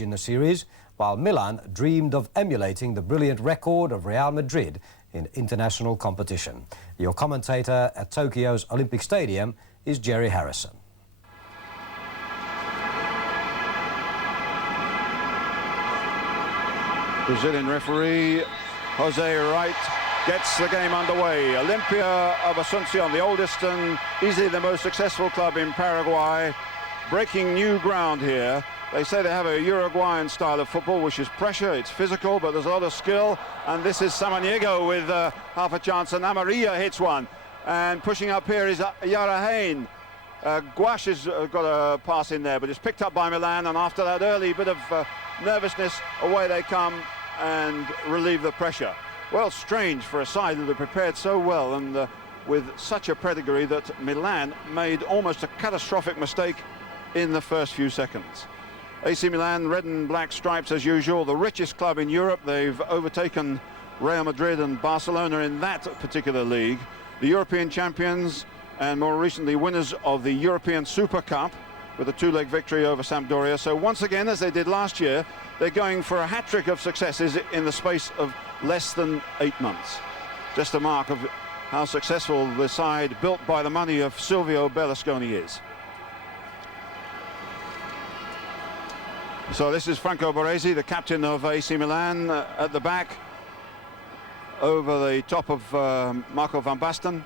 in the series, while Milan dreamed of emulating the brilliant record of Real Madrid in international competition. Your commentator at Tokyo's Olympic Stadium is Jerry Harrison. Brazilian referee Jose Wright gets the game underway. Olimpia of Asuncion, the oldest and easily the most successful club in Paraguay, breaking new ground here. They say they have a Uruguayan style of football, which is pressure, it's physical, but there's a lot of skill. And this is Samaniego with half a chance, and Amarilla hits one. And pushing up here is Yarahain. Guash has got a pass in there, but it's picked up by Milan, and after that early bit of nervousness, away they come and relieve the pressure. Well, strange for a side that have prepared so well and with such a pedigree that Milan made almost a catastrophic mistake in the first few seconds. AC Milan, red and black stripes as usual, the richest club in Europe. They've overtaken Real Madrid and Barcelona in that particular league. The European champions and more recently winners of the European Super Cup with a two-leg victory over Sampdoria. So once again, as they did last year, they're going for a hat-trick of successes in the space of less than 8 months. Just a mark of how successful the side built by the money of Silvio Berlusconi is. So this is Franco Baresi, the captain of AC Milan, at the back, over the top of Marco van Basten.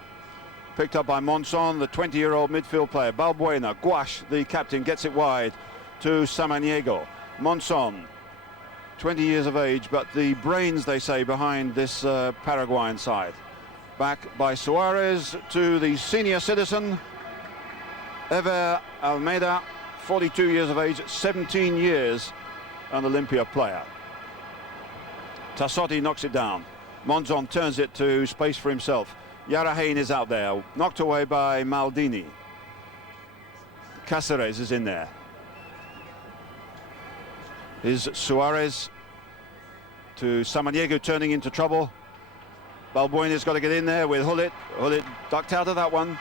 Picked up by Monson, the 20-year-old midfield player. Balbuena, Guash, the captain, gets it wide to Samaniego. Monson, 20 years of age, but the brains, they say, behind this Paraguayan side. Back by Suarez to the senior citizen, Ever Almeida, 42 years of age, 17 years, an Olimpia player. Tassotti knocks it down. Monzon turns it to space for himself. Yarahain is out there, knocked away by Maldini. Cáceres is in there. Is Suarez to Samaniego, turning into trouble. Balbuena's got to get in there with Hullit. Hullit ducked out of that one.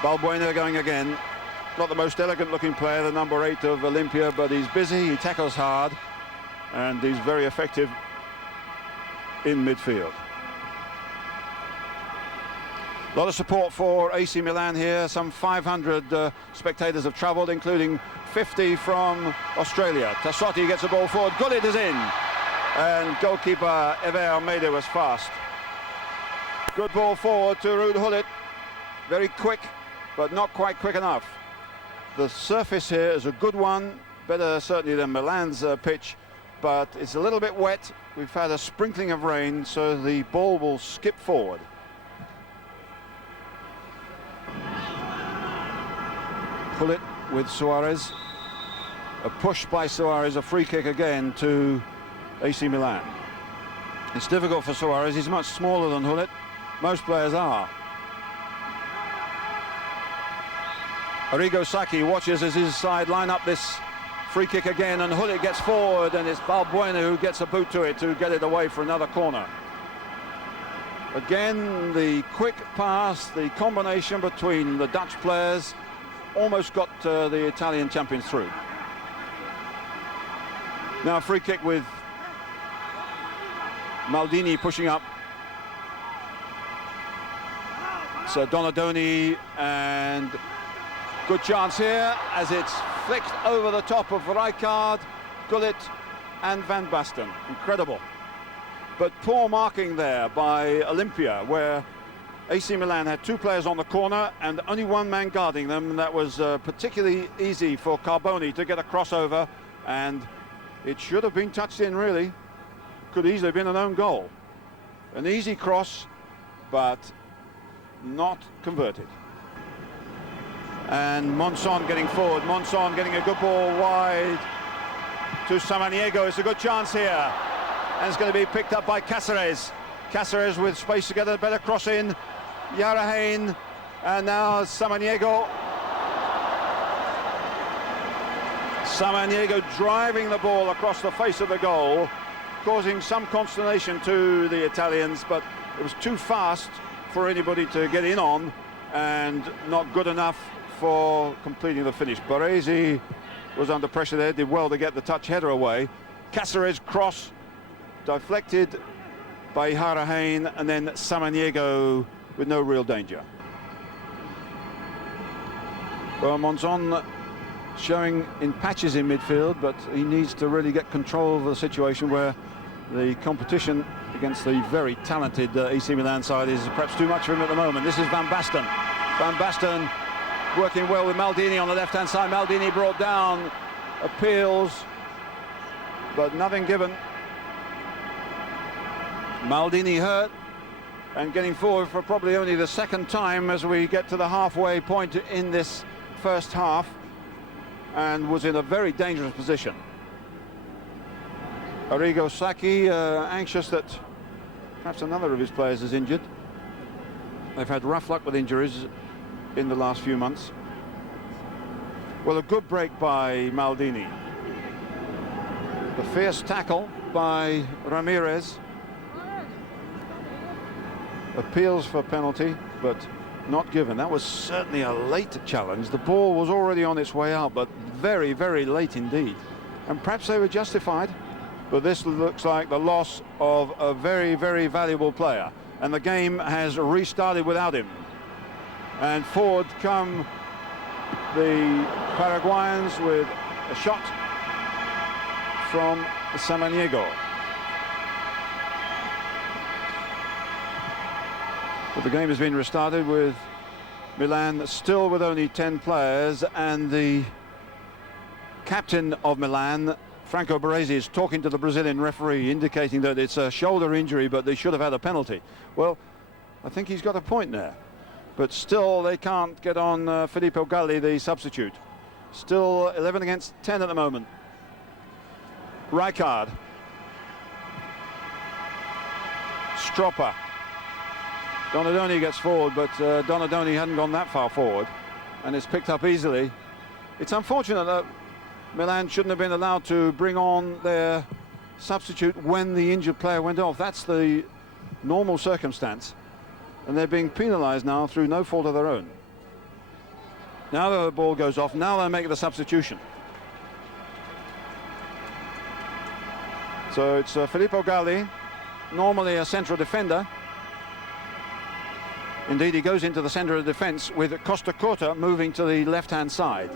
Balbuena going again. Not the most elegant looking player, the number 8 of Olimpia, but he's busy, he tackles hard, and he's very effective in midfield. A lot of support for AC Milan here. Some 500 spectators have travelled, including 50 from Australia. Tassotti gets the ball forward. Gullit is in. And goalkeeper Ever Almeida was fast. Good ball forward to Ruud Gullit. Very quick, but not quite quick enough. The surface here is a good one. Better certainly than Milan's pitch, but it's a little bit wet. We've had a sprinkling of rain, so the ball will skip forward. Gullit with Suarez. A push by Suarez, a free kick again to AC Milan. It's difficult for Suarez, he's much smaller than Gullit. Most players are. Arrigo Sacchi watches as his side line up this free kick again, and Gullit gets forward, and it's Balbuena who gets a boot to it to get it away for another corner. Again, the quick pass, the combination between the Dutch players almost got the Italian champions through. Now a free kick with Maldini pushing up. So Donadoni, and good chance here as it's flicked over the top of Rijkaard, Gullit and Van Basten. Incredible. But poor marking there by Olimpia, where AC Milan had 2 players on the corner and only 1 man guarding them. That was particularly easy for Carboni to get a crossover, and it should have been touched in, really. Could easily have been an own goal. An easy cross, but not converted. And Monson getting forward. Monson getting a good ball wide to Samaniego. It's a good chance here. And it's going to be picked up by Cáceres. Cáceres with space to get a better cross in. Yarahain, and now Samaniego. Samaniego driving the ball across the face of the goal, causing some consternation to the Italians, but it was too fast for anybody to get in on, and not good enough for completing the finish. Baresi was under pressure there, did well to get the touch header away. Cáceres cross deflected by Harahain, and then Samaniego with no real danger. Well, Monzon showing in patches in midfield, but he needs to really get control of the situation where the competition against the very talented AC Milan side is perhaps too much for him at the moment. This is Van Basten. Van Basten working well with Maldini on the left-hand side. Maldini brought down, appeals, but nothing given. Maldini hurt and getting forward for probably only the second time as we get to the halfway point in this first half, and was in a very dangerous position. Arrigo Sacchi anxious that perhaps another of his players is injured. They've had rough luck with injuries in the last few months. Well, a good break by Maldini. The fierce tackle by Ramirez. Appeals for penalty, but not given. That was certainly a late challenge. The ball was already on its way out, but very, very late indeed. And perhaps they were justified, but this looks like the loss of a very, very valuable player. And the game has restarted without him. And forward come the Paraguayans with a shot from Samaniego. But the game has been restarted with Milan still with only 10 players, and the captain of Milan, Franco Baresi, is talking to the Brazilian referee, indicating that it's a shoulder injury, but they should have had a penalty. Well, I think he's got a point there. But still, they can't get on Filippo Galli, the substitute. Still 11 against 10 at the moment. Rijkaard. Stropper. Donadoni gets forward, but Donadoni hadn't gone that far forward, and it's picked up easily. It's unfortunate that Milan shouldn't have been allowed to bring on their substitute when the injured player went off. That's the normal circumstance, and they're being penalised now through no fault of their own. Now the ball goes off, now they make the substitution. So it's Filippo Galli, normally a central defender. Indeed, he goes into the centre of defence with Costa Curta moving to the left-hand side.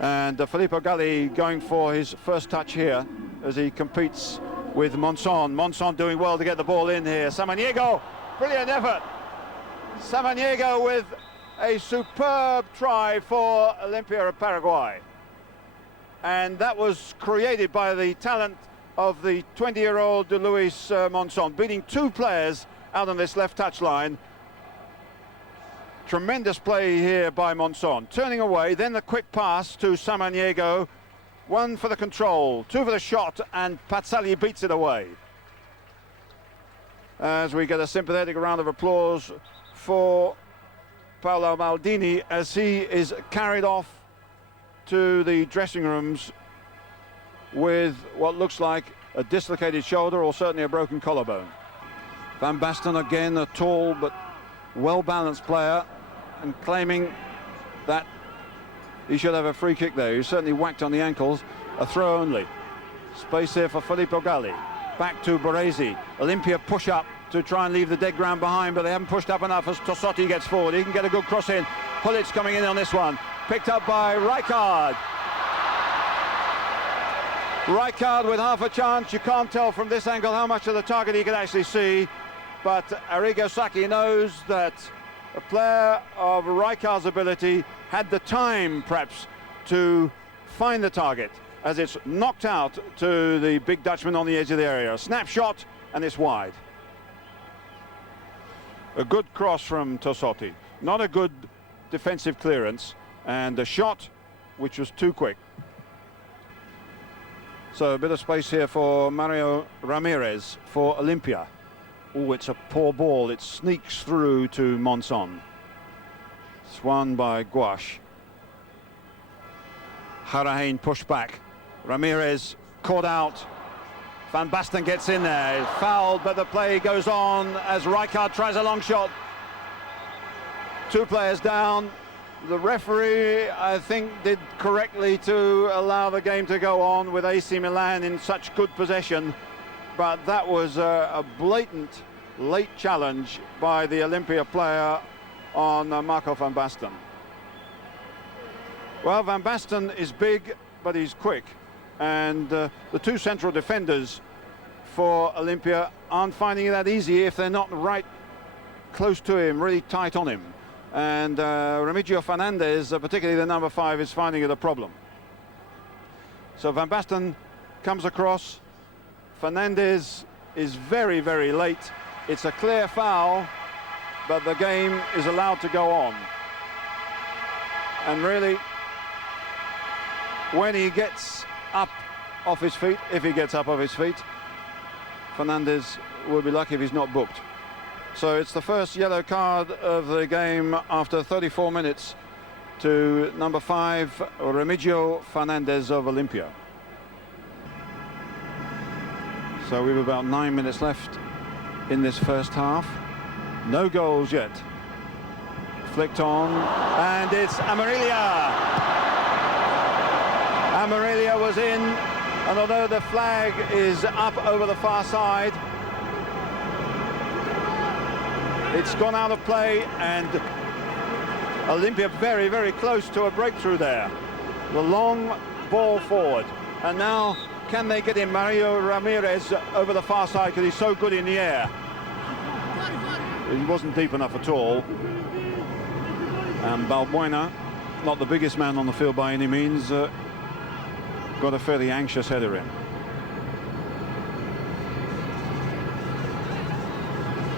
And Filippo Galli going for his first touch here as he competes with Monzon. Monzon doing well to get the ball in here. Samaniego, brilliant effort. Samaniego with a superb try for Olimpia of Paraguay. And that was created by the talent of the 20-year-old Luis Monzon, beating two players out on this left touch line. Tremendous play here by Monzon, turning away, then the quick pass to Samaniego, one for the control, two for the shot, and Pazzali beats it away. As we get a sympathetic round of applause for Paolo Maldini as he is carried off to the dressing rooms with what looks like a dislocated shoulder or certainly a broken collarbone. Van Basten again, a tall but well-balanced player, and claiming that he should have a free kick there. He's certainly whacked on the ankles. A throw only. Space here for Filippo Galli. Back to Baresi. Olimpia push up to try and leave the dead ground behind, but they haven't pushed up enough as Tossotti gets forward. He can get a good cross in. Hulic coming in on this one. Picked up by Rijkaard. Rijkaard with half a chance. You can't tell from this angle how much of the target he can actually see, but Arrigo Sacchi knows that a player of Rijkaard's ability had the time perhaps to find the target as it's knocked out to the big Dutchman on the edge of the area. A snapshot, and it's wide. A good cross from Tossotti, not a good defensive clearance, and a shot which was too quick. So a bit of space here for Mario Ramirez for Olimpia. Oh, it's a poor ball. It sneaks through to Monzon. It's won by Gouache. Harahain pushed back. Ramirez caught out. Van Basten gets in there. It's fouled, but the play goes on as Rijkaard tries a long shot. Two players down. The referee, I think, did correctly to allow the game to go on with AC Milan in such good possession, but that was a blatant late challenge by the Olimpia player on Marco van Basten. Well, Van Basten is big, but he's quick, and the two central defenders for Olimpia aren't finding it that easy if they're not right close to him, really tight on him. And Remigio Fernandez, particularly the number 5, is finding it a problem. So Van Basten comes across. Fernandez is very, very late. It's a clear foul, but the game is allowed to go on. And really, when he gets up off his feet, if he gets up off his feet, Fernandez will be lucky if he's not booked. So it's the first yellow card of the game after 34 minutes to number 5, Remigio Fernandez of Olimpia. So we have about 9 minutes left in this first half. No goals yet. Flicked on, and it's Amarilla. Amarilla was in, and although the flag is up over the far side, it's gone out of play, and Olimpia very, very close to a breakthrough there. The long ball forward, and now can they get him, Mario Ramirez, over the far side, because he's so good in the air. He wasn't deep enough at all. And Balbuena, not the biggest man on the field by any means, got a fairly anxious header in.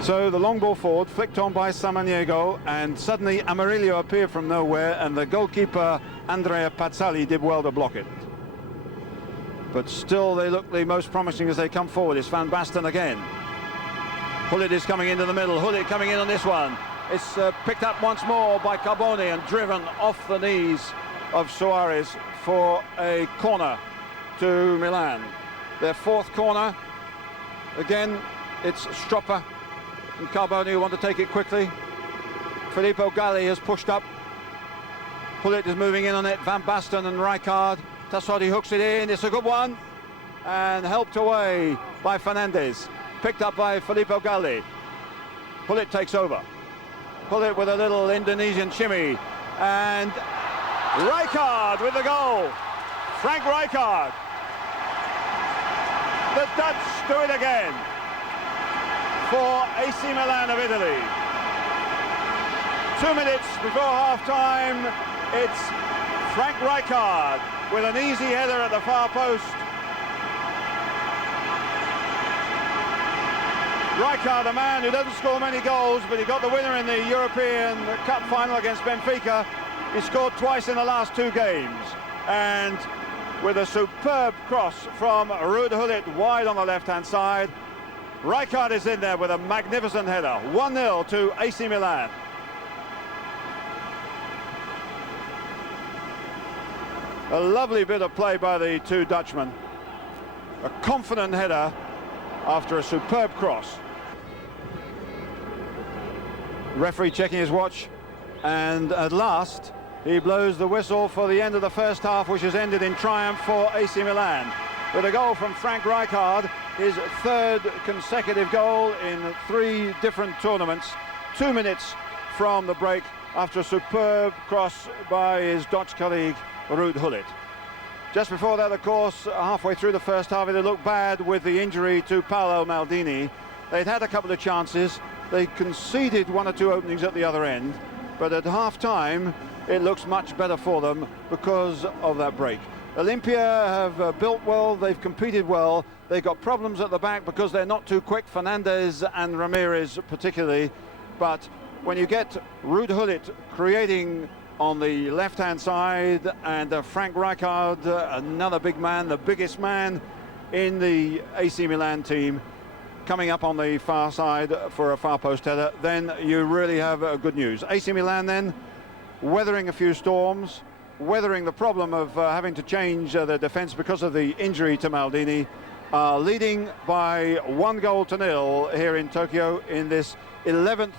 So the long ball forward, flicked on by Samaniego, and suddenly Amarillo appeared from nowhere, and the goalkeeper Andrea Pazzali did well to block it. But still they look the most promising as they come forward. It's Van Basten again. Hullet is coming into the middle. Hullet coming in on this one. It's picked up once more by Carboni and driven off the knees of Suarez for a corner to Milan. Their fourth corner. Again, it's Stropper and Carboni who want to take it quickly. Filippo Galli has pushed up. Hullet is moving in on it. Van Basten and Rijkaard. Tassotti hooks it in. It's a good one. And helped away by Fernandez. Picked up by Filippo Galli. Hullet takes over. Hullet with a little Indonesian shimmy. And Rijkaard with the goal. Frank Rijkaard. The Dutch do it again for AC Milan of Italy. 2 minutes before half-time, it's Frank Rijkaard with an easy header at the far post. Rijkaard, a man who doesn't score many goals, but he got the winner in the European Cup final against Benfica. He scored twice in the last 2 games. And with a superb cross from Ruud Hullet wide on the left-hand side, Rijkaard is in there with a magnificent header. 1-0 to AC Milan. A lovely bit of play by the two Dutchmen. A confident header after a superb cross. Referee checking his watch, and at last he blows the whistle for the end of the first half, which has ended in triumph for AC Milan. With a goal from Frank Rijkaard, his 3rd consecutive goal in 3 different tournaments. 2 minutes from the break after a superb cross by his Dutch colleague Ruud Hullet. Just before that, of course, halfway through the first half, it looked bad with the injury to Paolo Maldini. They'd had a couple of chances. They conceded 1 or 2 openings at the other end, but at half-time, it looks much better for them because of that break. Olimpia have built well, they've competed well, they've got problems at the back because they're not too quick, Fernandez and Ramirez particularly, but when you get Ruud Hullet creating on the left-hand side, and Frank Rijkaard, another big man, the biggest man in the AC Milan team, coming up on the far side for a far post header, then you really have good news. AC Milan then weathering a few storms, weathering the problem of having to change their defence because of the injury to Maldini, leading by 1-0 here in Tokyo in this 11th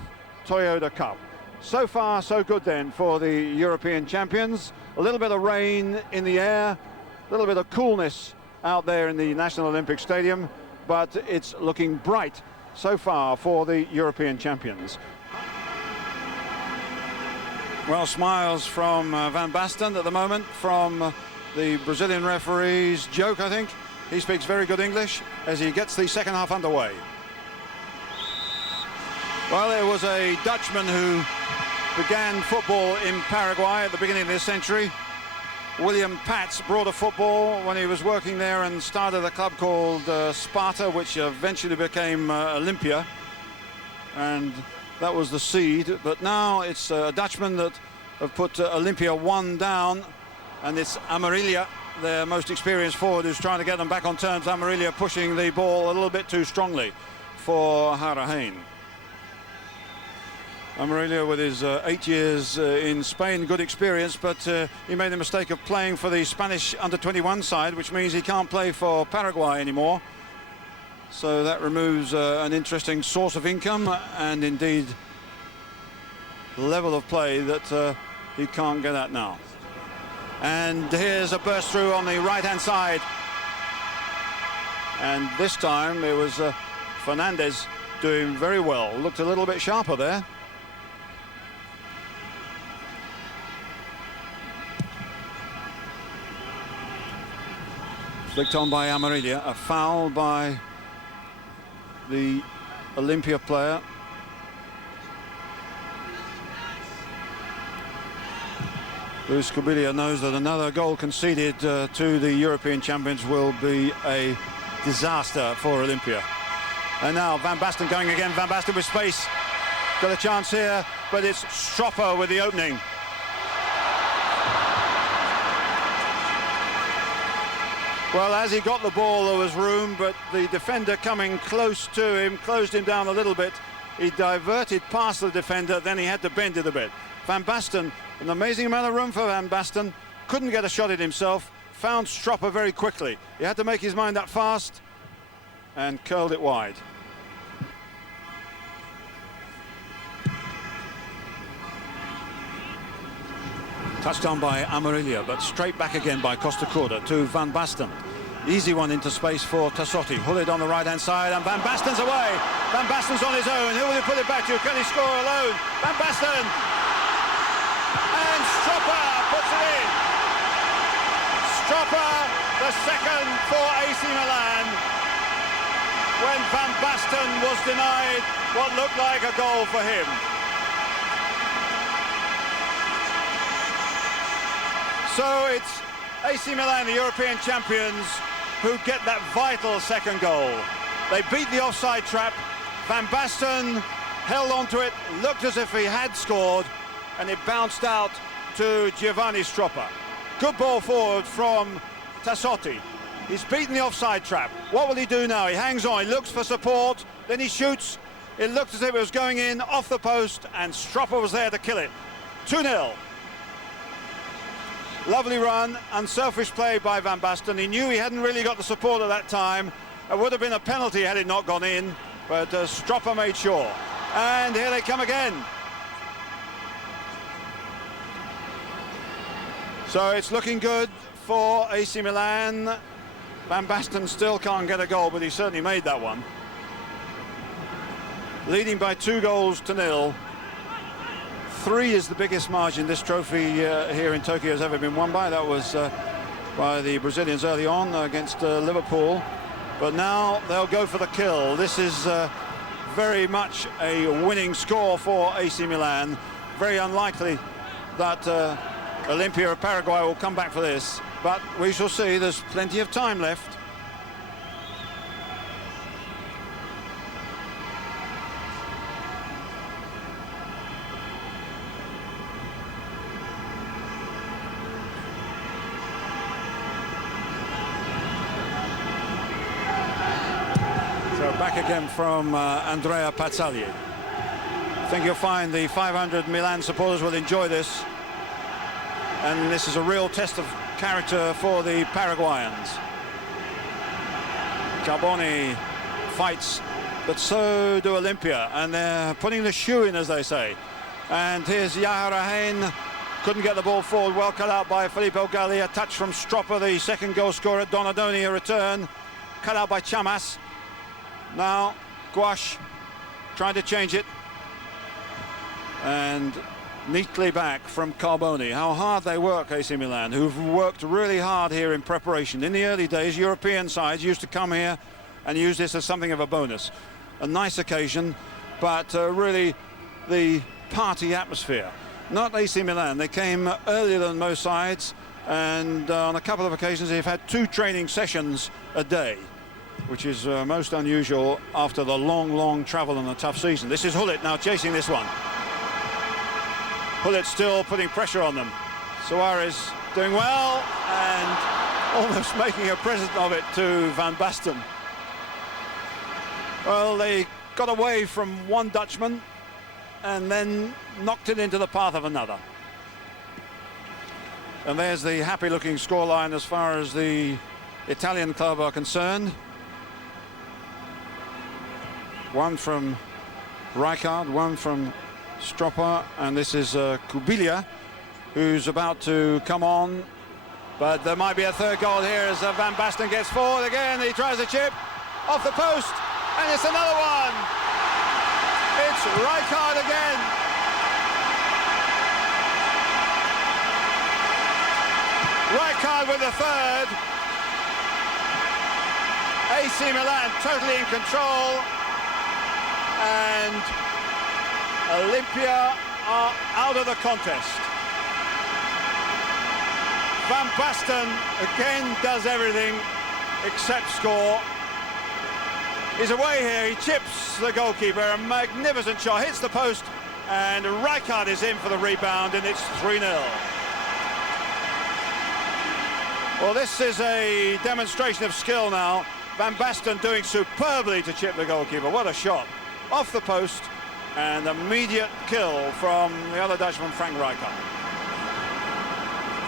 Toyota Cup. So far, so good then for the European champions. A little bit of rain in the air, a little bit of coolness out there in the National Olympic Stadium, but it's looking bright so far for the European champions. Well, smiles from Van Basten at the moment, from the Brazilian referee's joke, I think. He speaks very good English as he gets the second half underway. Well, there was a Dutchman who began football in Paraguay at the beginning of this century. William Patz brought a football when he was working there and started a club called Sparta, which eventually became Olimpia. And that was the seed. But now it's a Dutchman that have put Olimpia 1 down. And it's Amarilla, their most experienced forward, who's trying to get them back on terms. Amarilla pushing the ball a little bit too strongly for Harahain. Amarilla with his 8 years in Spain, good experience, but he made the mistake of playing for the Spanish under-21 side, which means he can't play for Paraguay anymore. So that removes an interesting source of income and indeed level of play that he can't get at now. And here's a burst through on the right-hand side. And this time it was Fernandez doing very well. Looked a little bit sharper there. Flicked on by Amarilla, a foul by the Olimpia player. Luis Cubillia knows that another goal conceded to the European champions will be a disaster for Olimpia. And now Van Basten going again. Van Basten with space. Got a chance here, but it's Stropper with the opening. Well, as he got the ball, there was room, but the defender coming close to him closed him down a little bit. He diverted past the defender, then he had to bend it a bit. Van Basten, an amazing amount of room for Van Basten, couldn't get a shot at himself, found Stropper very quickly. He had to make his mind up fast and curled it wide. Touched on by Amarilla, but straight back again by Costa Curta to Van Basten. Easy one into space for Tassotti. Hullet on the right-hand side, and Van Basten's away. Van Basten's on his own. Who will he put it back to? Can he score alone? Van Basten! And Stropper puts it in. Stropper, the second for AC Milan, when Van Basten was denied what looked like a goal for him. So it's AC Milan, the European champions, who get that vital second goal. They beat the offside trap. Van Basten held on to it, looked as if he had scored, and it bounced out to Giovanni Stropper. Good ball forward from Tassotti. He's beaten the offside trap. What will he do now? He hangs on, he looks for support, then he shoots. It looked as if it was going in off the post, and Stropper was there to kill it. 2-0. Lovely run, unselfish play by Van Basten. He knew he hadn't really got the support at that time. It would have been a penalty had it not gone in, but Stropper made sure. And here they come again. So it's looking good for AC Milan. Van Basten still can't get a goal, but he certainly made that one. Leading by 2-0. 3 is the biggest margin this trophy here in Tokyo has ever been won by. That was by the Brazilians early on against Liverpool. But now they'll go for the kill. This is very much a winning score for AC Milan. Very unlikely that Olimpia of Paraguay will come back for this. But we shall see. There's plenty of time left. Back again from Andrea Pazzagli. I think you'll find the 500 Milan supporters will enjoy this. And this is a real test of character for the Paraguayans. Carboni fights, but so do Olimpia. And they're putting the shoe in, as they say. And here's Yaharahain. Couldn't get the ball forward. Well cut out by Filippo Galli. A touch from Stropper, the second goal scorer. Donadoni, a return. Cut out by Chamas. Now Gouache trying to change it. And neatly back from Carboni. How hard they work, AC Milan, who've worked really hard here in preparation. In the early days, European sides used to come here and use this as something of a bonus. A nice occasion, but really the party atmosphere. Not AC Milan. They came earlier than most sides, and on a couple of occasions they've had 2 training sessions a day, which is most unusual after the long travel and a tough season. This is Hullet now chasing this one. Hullet still putting pressure on them. Suarez doing well and almost making a present of it to Van Basten. Well, they got away from one Dutchman and then knocked it into the path of another. And there's the happy-looking scoreline as far as the Italian club are concerned. One from Rijkaard, one from Stropper, and this is Kubilia, who's about to come on. But there might be a third goal here as Van Basten gets forward again. He tries a chip off the post, and it's another one. It's Rijkaard again. Rijkaard with the third. AC Milan totally in control, and Olimpia are out of the contest. Van Basten again does everything except score. He's away here, he chips the goalkeeper, a magnificent shot, hits the post, and Rijkaard is in for the rebound, and it's 3-0. Well, this is a demonstration of skill now. Van Basten doing superbly to chip the goalkeeper. What a shot. Off the post, and immediate kill from the other Dutchman, Frank Rijkaard.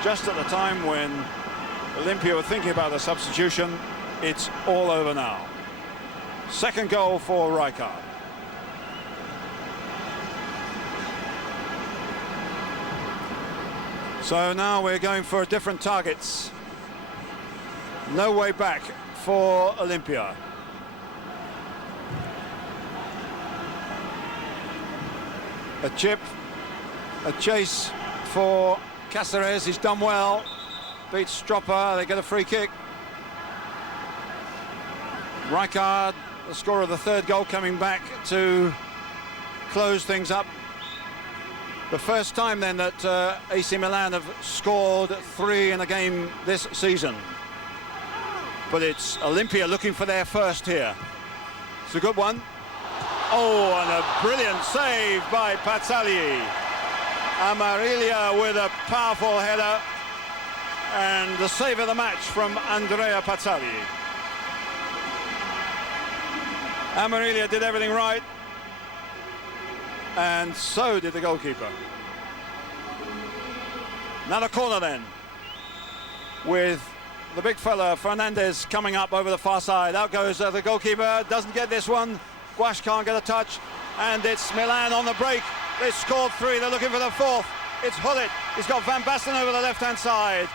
Just at the time when Olimpia were thinking about the substitution, it's all over now. Second goal for Rijkaard. So now we're going for different targets. No way back for Olimpia. A chip, a chase for Cáceres. He's done well. Beats Stropper. They get a free kick. Rijkaard, the scorer of the third goal, coming back to close things up. The first time then that AC Milan have scored 3 in a game this season. But it's Olimpia looking for their first here. It's a good one. Oh, and a brilliant save by Pazzagli. Amarilla with a powerful header, and the save of the match from Andrea Pazzagli. Amarilla did everything right, and so did the goalkeeper. Another corner then, with the big fella Fernandez coming up over the far side. Out goes the goalkeeper, doesn't get this one. Gouache can't get a touch, and it's Milan on the break. They scored 3, they're looking for the 4th. It's Hullet, he's got Van Basten over the left-hand side.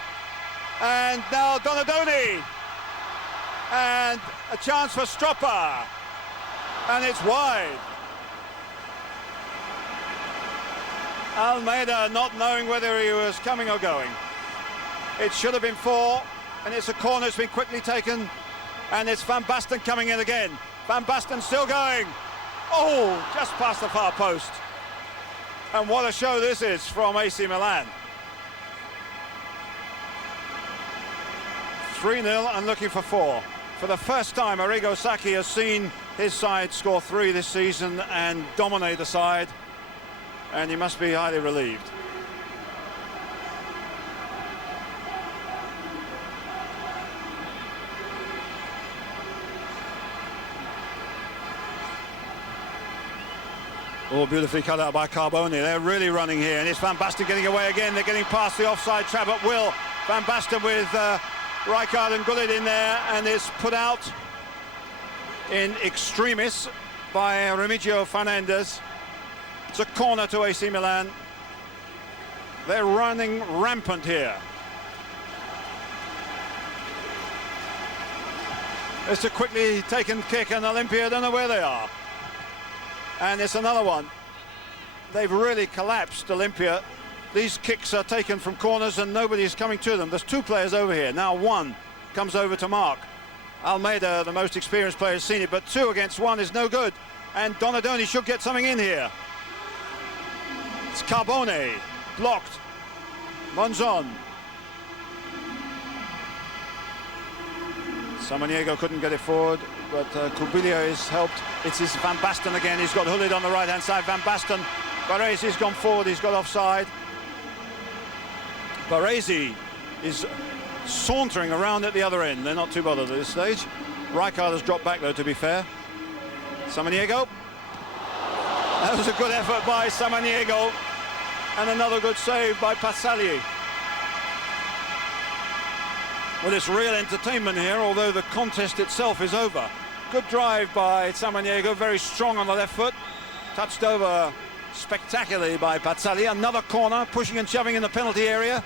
And now Donadoni. And a chance for Stropper. And it's wide. Almeida not knowing whether he was coming or going. It should have been 4, and it's a corner that's been quickly taken. And it's Van Basten coming in again. Van Basten still going. Oh, just past the far post. And what a show this is from AC Milan. 3-0 and looking for 4. For the first time, Arrigo Sacchi has seen his side score 3 this season and dominate the side. And he must be highly relieved. Oh, beautifully cut out by Carboni. They're really running here, and it's Van Basten getting away again. They're getting past the offside trap at will. Van Basten with Rijkaard and Gullit in there, and it's put out in extremis by Remigio Fernandez. It's a corner to AC Milan. They're running rampant here. It's a quickly taken kick, and Olimpia don't know where they are. And it's another one. They've really collapsed, Olimpia. These kicks are taken from corners and nobody's coming to them. There's two players over here. Now one comes over to mark. Almeida, the most experienced player, has seen it, but 2 against 1 is no good. And Donadoni should get something in here. It's Carbone, blocked. Monzon. Samaniego couldn't get it forward, but Cubillo is helped. It's Van Basten again. He's got Hullet on the right-hand side. Van Basten. Baresi's gone forward. He's got offside. Baresi is sauntering around at the other end. They're not too bothered at this stage. Rijkaard has dropped back, though, to be fair. Samaniego. That was a good effort by Samaniego. And another good save by Passali. Well, it's real entertainment here, although the contest itself is over. Good drive by Samaniego, very strong on the left foot. Touched over spectacularly by Passali. Another corner, pushing and shoving in the penalty area.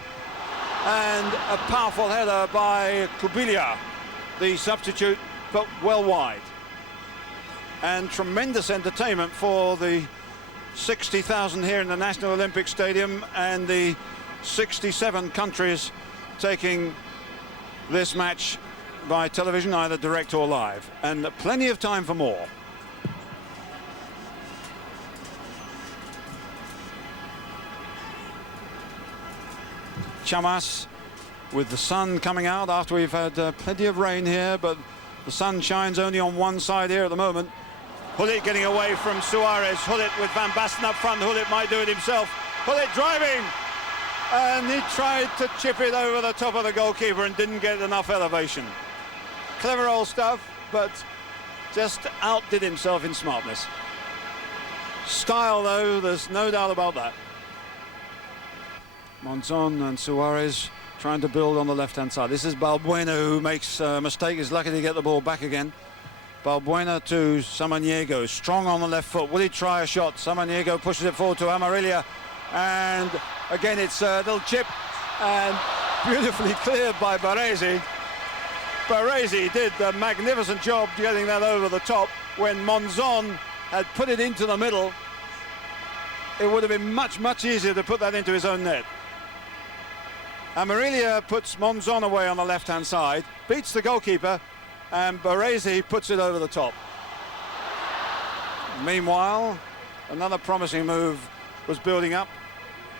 And a powerful header by Cubillo, the substitute, but well wide. And tremendous entertainment for the 60,000 here in the National Olympic Stadium and the 67 countries taking this match by television, either direct or live, and plenty of time for more. Chamas with the sun coming out after we've had plenty of rain here, but the sun shines only on one side here at the moment. Hullet getting away from Suarez. Hullet with Van Basten up front. Hullet might do it himself. Hullet driving, and he tried to chip it over the top of the goalkeeper and didn't get enough elevation. Clever old stuff, but just outdid himself in smartness. Style, though, there's no doubt about that. Monzon and Suarez trying to build on the left-hand side. This is Balbuena, who makes a mistake. Is lucky to get the ball back again. Balbuena to Samaniego, strong on the left foot. Will he try a shot? Samaniego pushes it forward to Amarilla, and again it's a little chip, and beautifully cleared by Baresi. Baresi did a magnificent job getting that over the top. When Monzon had put it into the middle, it would have been much easier to put that into his own net. Amarilla puts Monzon away on the left-hand side, beats the goalkeeper, and Baresi puts it over the top. Meanwhile, another promising move was building up,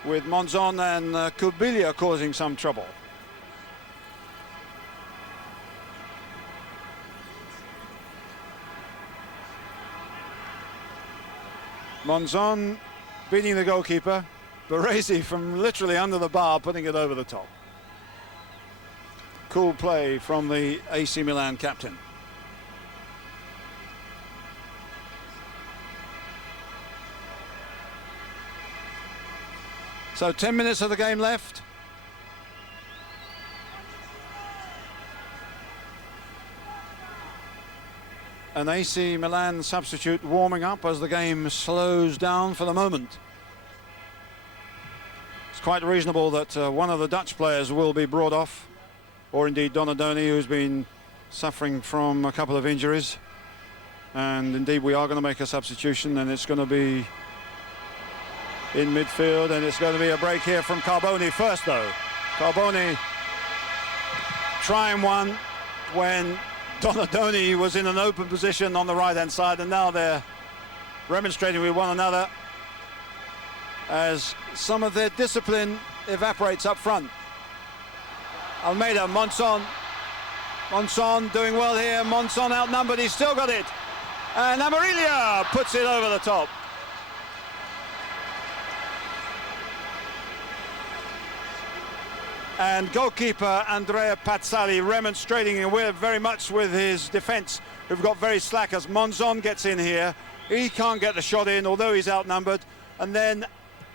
with Monzon and Cubillo causing some trouble. Monzon beating the goalkeeper, Baresi from literally under the bar putting it over the top. Cool play from the AC Milan captain. So 10 minutes of the game left. An AC Milan substitute warming up as the game slows down for the moment. It's quite reasonable that one of the Dutch players will be brought off, or indeed Donadoni, who's been suffering from a couple of injuries. And indeed we are going to make a substitution, and it's going to be in midfield, and it's going to be a break here from Carbone first, though. Carbone trying one when Donadoni was in an open position on the right-hand side, and now they're remonstrating with one another as some of their discipline evaporates up front. Almeida, Monzon doing well here. Monzon outnumbered, he's still got it, and Amarilla puts it over the top. And goalkeeper Andrea Passali remonstrating very much with his defence, who've got very slack, as Monzon gets in here. He can't get the shot in, although he's outnumbered, and then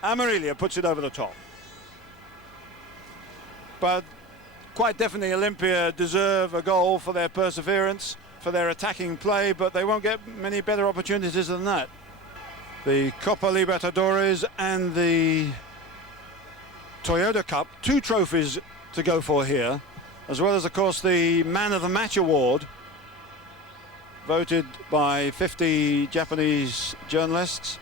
Amarilla puts it over the top. But quite definitely Olimpia deserve a goal for their perseverance, for their attacking play, but they won't get many better opportunities than that. The Copa Libertadores and the Toyota Cup, 2 trophies to go for here, as well as, of course, the Man of the Match award, voted by 50 Japanese journalists.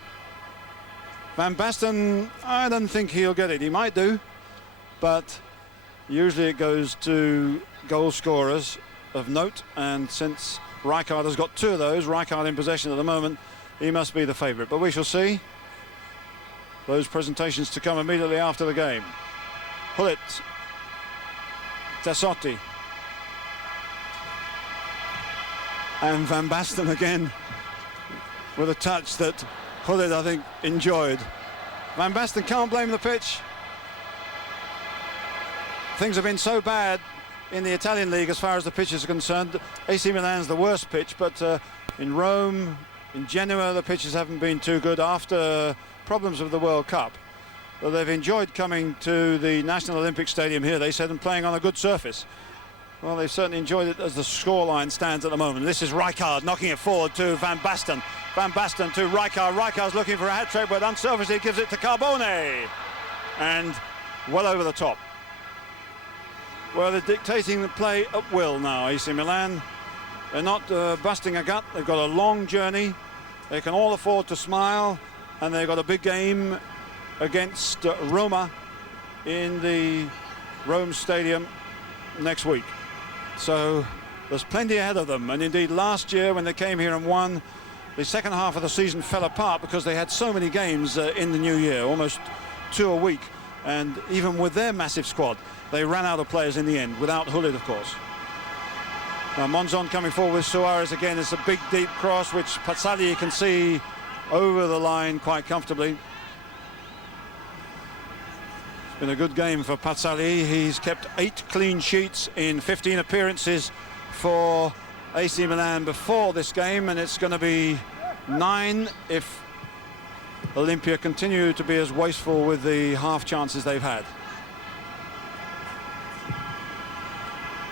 Van Basten, I don't think he'll get it. He might do, but usually it goes to goal scorers of note, and since Rijkaard has got 2 of those, Rijkaard in possession at the moment, he must be the favourite, but we shall see. Those presentations to come immediately after the game. Hullet, Tassotti, and Van Basten again with a touch that Hullet, I think, enjoyed. Van Basten can't blame the pitch. Things have been so bad in the Italian league as far as the pitches are concerned. AC Milan's the worst pitch, but in Rome, in Genoa, the pitches haven't been too good after problems of the World Cup. But they've enjoyed coming to the National Olympic Stadium here, they said, and playing on a good surface. Well, they've certainly enjoyed it as the scoreline stands at the moment. This is Rijkaard knocking it forward to Van Basten. Van Basten to Rijkaard. Rijkaard's looking for a hat-trick, but unselfishly gives it to Carbone. And well over the top. Well, they're dictating the play at will now, AC Milan. They're not busting a gut. They've got a long journey. They can all afford to smile, and they've got a big game against Roma in the Rome Stadium next week. So there's plenty ahead of them, and indeed last year when they came here and won, the second half of the season fell apart because they had so many games in the new year, almost 2 a week, and even with their massive squad they ran out of players in the end, without Hullet, of course. Now Monzon coming forward with Suarez again. It's a big deep cross which Pazzali can see over the line quite comfortably. It's been a good game for Pazzali. He's kept 8 clean sheets in 15 appearances for AC Milan before this game, and it's going to be 9 if Olimpia continue to be as wasteful with the half chances they've had.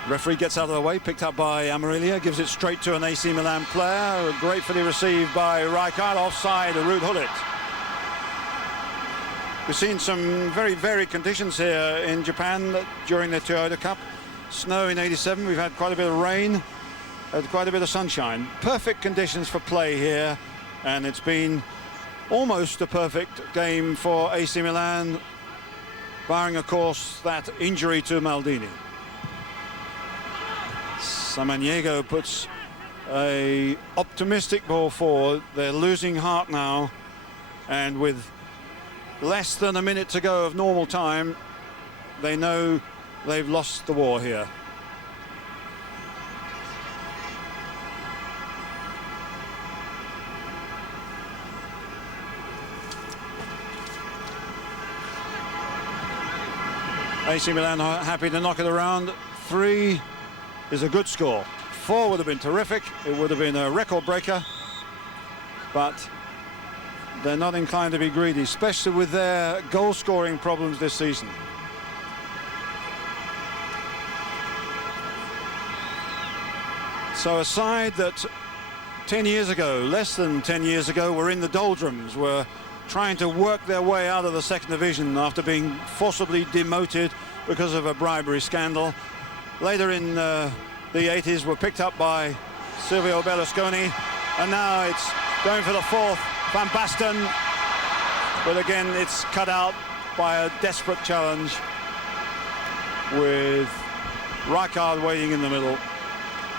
Referee gets out of the way, picked up by Amarilla, gives it straight to an AC Milan player, gratefully received by Rijkaard, offside, Ruud Hullet. We've seen some very varied conditions here in Japan during the Toyota Cup. Snow in '87, we've had quite a bit of rain, had quite a bit of sunshine. Perfect conditions for play here, and it's been almost a perfect game for AC Milan, barring, of course, that injury to Maldini. Samaniego puts a optimistic ball forward. They're losing heart now, and with less than a minute to go of normal time, they know they've lost the war here. AC Milan are happy to knock it around. 3 is a good score. 4 would have been terrific. It would have been a record breaker, but they're not inclined to be greedy, especially with their goal scoring problems this season. So a side that 10 years ago, less than 10 years ago, were in the doldrums, were trying to work their way out of the second division after being forcibly demoted because of a bribery scandal. Later in the 80s were picked up by Silvio Berlusconi, and now it's going for the 4th, Van Basten, but again it's cut out by a desperate challenge with Rijkaard waiting in the middle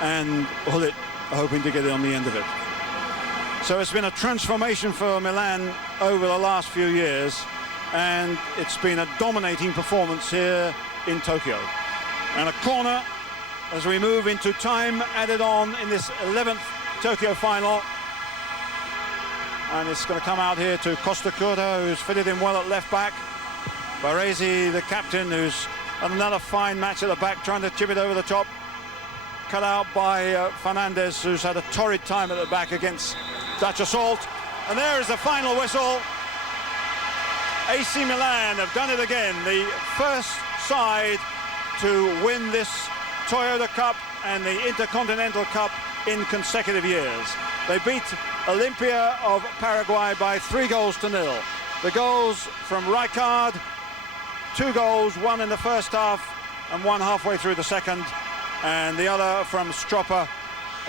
and Hullet hoping to get it on the end of it. So it's been a transformation for Milan over the last few years, and it's been a dominating performance here in Tokyo. And a corner as we move into time added on in this 11th Tokyo final. And it's going to come out here to Costa Curta, who's fitted in well at left back. Baresi, the captain, who's had another fine match at the back, trying to chip it over the top. Cut out by Fernandez, who's had a torrid time at the back against Dutch assault. And there is the final whistle. AC Milan have done it again. The first side to win this Toyota Cup and the Intercontinental Cup in consecutive years. They beat Olimpia of Paraguay by 3-0. The goals from Rijkaard, 2 goals, one in the first half and one halfway through the second, and the other from Stropper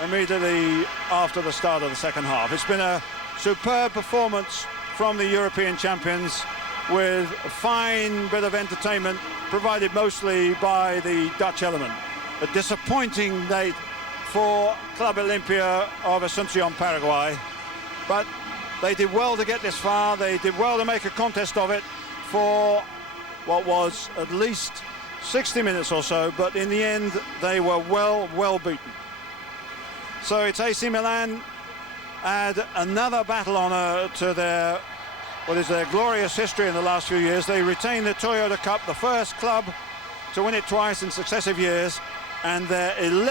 immediately after the start of the second half. It's been a superb performance from the European champions, with a fine bit of entertainment provided mostly by the Dutch element. A disappointing night for Club Olimpia of Asunción, Paraguay, but they did well to get this far. They did well to make a contest of it for what was at least 60 minutes or so, but in the end they were well beaten. So it's AC Milan add another battle honour to their glorious history in the last few years. They retain the Toyota Cup, the first club to win it twice in successive years, and their 11th